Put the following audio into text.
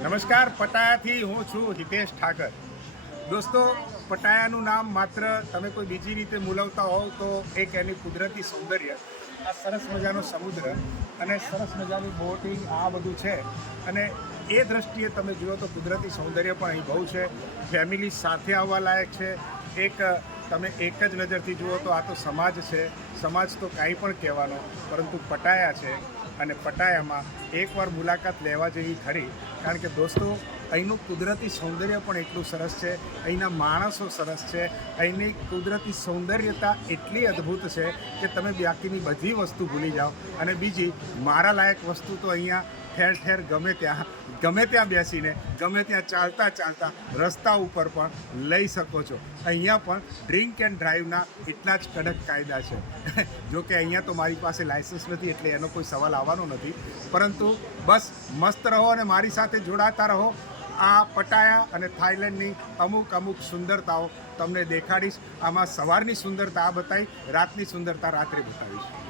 નમસ્કાર, પટાયાથી હું છું હિતેશ ઠાકર. દોસ્તો, પટાયાનું નામ માત્ર તમે કોઈ બીજી રીતે મૂલવતા હોવ તો એક એની કુદરતી સૌંદર્ય, આ સરસ મજાનો સમુદ્ર અને સરસ મજાની બોટિંગ, આ બધું છે. અને એ દ્રષ્ટિએ તમે જુઓ તો કુદરતી સૌંદર્ય પણ અહીં બહુ છે. ફેમિલી સાથે આવવા લાયક છે. એક, તમે એક જ નજરથી જુઓ તો આ તો સમાજ છે. સમાજ તો કાંઈ પણ કહેવાનો, પરંતુ પટાયા છે. અને પટાયામાં એકવાર મુલાકાત લેવા જેવી ખરી કારણ કે દોસ્તો, અહીંનું કુદરતી સૌંદર્ય પણ એટલું સરસ છે, અહીંના માણસો સરસ છે, અહીંની કુદરતી સૌંદર્યતા એટલી અદ્ભુત છે કે તમે બાકીની બધી વસ્તુ ભૂલી જાઓ. અને બીજી, મારા લાયક વસ્તુ તો અહીંયા ઠેર ઠેર ગમે ત્યાં ગમે ત્યાં બેસીને, ગમે ત્યાં ચાલતા ચાલતા રસ્તા ઉપર પણ લઈ શકો છો. અહીંયા પણ ડ્રિંક એન્ડ ડ્રાઈવના એટલા જ કડક કાયદા છે. જો કે અહીંયા તો મારી પાસે લાયસન્સ નથી એટલે એનો કોઈ સવાલ આવવાનો નથી. પરંતુ બસ મસ્ત રહો અને મારી સાથે જોડાતા રહો. આ પટાયા અને થાઈલેન્ડની અમુક અમુક સુંદરતાઓ તમને દેખાડીશ. આમાં સવારની સુંદરતા આ બતાવી, રાતની સુંદરતા રાત્રે બતાવીશ.